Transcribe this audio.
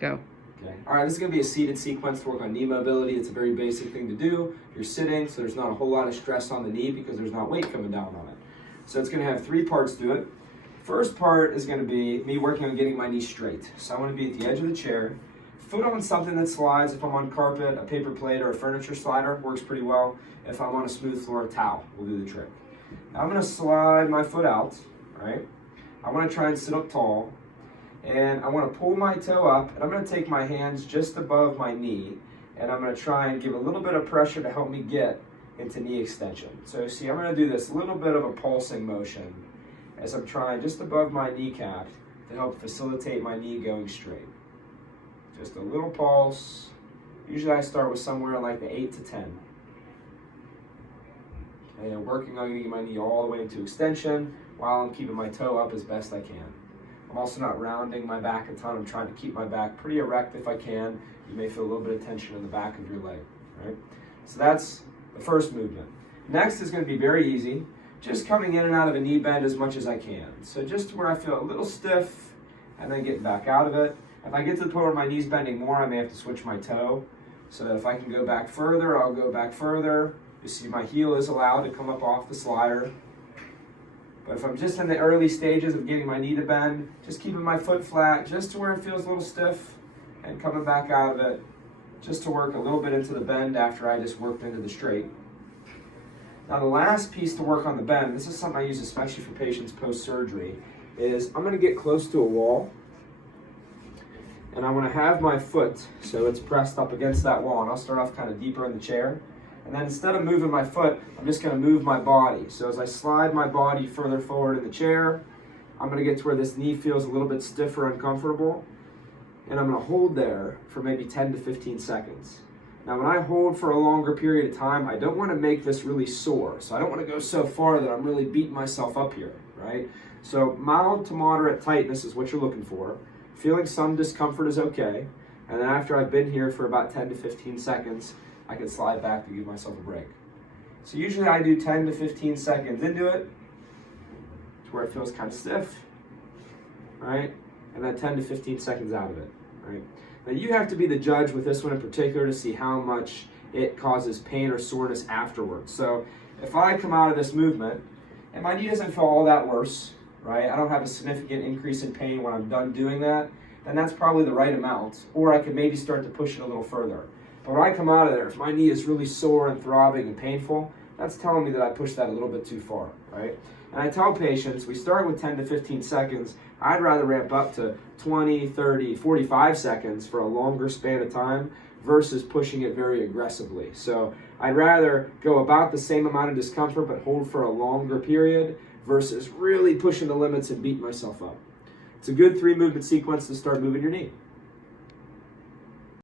Go. Okay. All right, this is going to be a seated sequence to work on knee mobility. It's a very basic thing to do. You're sitting, so there's not a whole lot of stress on the knee because there's not weight coming down on it. So it's going to have 3 parts to it. First part is going to be me working on getting my knee straight. So I want to be at the edge of the chair, foot on something that slides. If I'm on carpet, a paper plate, or a furniture slider, works pretty well. If I'm on a smooth floor, a towel will do the trick. Now I'm going to slide my foot out, right? I want to try and sit up tall. And I want to pull my toe up, and I'm going to take my hands just above my knee, and I'm going to try and give a little bit of pressure to help me get into knee extension. So see, I'm going to do this little bit of a pulsing motion as I'm trying just above my kneecap to help facilitate my knee going straight. Just a little pulse. Usually I start with somewhere like the 8 to 10. And working on getting my knee all the way into extension while I'm keeping my toe up as best I can. I'm also not rounding my back a ton. I'm trying to keep my back pretty erect if I can. You may feel a little bit of tension in the back of your leg, right? So that's the first movement. Next is going to be very easy, just coming in and out of a knee bend as much as I can. So just where I feel a little stiff and then getting back out of it. If I get to the point where my knee's bending more, I may have to switch my toe. So that if I can go back further, I'll go back further. You see my heel is allowed to come up off the slider. But if I'm just in the early stages of getting my knee to bend, just keeping my foot flat, just to where it feels a little stiff, and coming back out of it, just to work a little bit into the bend after I just worked into the straight. Now the last piece to work on the bend, this is something I use especially for patients post-surgery, is I'm going to get close to a wall, and I want to have my foot so it's pressed up against that wall, and I'll start off kind of deeper in the chair. And then instead of moving my foot, I'm just going to move my body. So as I slide my body further forward in the chair, I'm going to get to where this knee feels a little bit stiff or uncomfortable. And I'm going to hold there for maybe 10 to 15 seconds. Now when I hold for a longer period of time, I don't want to make this really sore. So I don't want to go so far that I'm really beating myself up here, right? So mild to moderate tightness is what you're looking for. Feeling some discomfort is okay. And then after I've been here for about 10 to 15 seconds, I can slide back to give myself a break. So usually I do 10 to 15 seconds into it to where it feels kind of stiff, right? And then 10 to 15 seconds out of it, right? Now you have to be the judge with this one in particular to see how much it causes pain or soreness afterwards. So if I come out of this movement and my knee doesn't feel all that worse, right? I don't have a significant increase in pain when I'm done doing that, then that's probably the right amount. Or I could maybe start to push it a little further. But when I come out of there, if my knee is really sore and throbbing and painful, that's telling me that I pushed that a little bit too far, right? And I tell patients, we start with 10 to 15 seconds. I'd rather ramp up to 20, 30, 45 seconds for a longer span of time versus pushing it very aggressively. So I'd rather go about the same amount of discomfort but hold for a longer period versus really pushing the limits and beating myself up. It's a good 3-movement sequence to start moving your knee.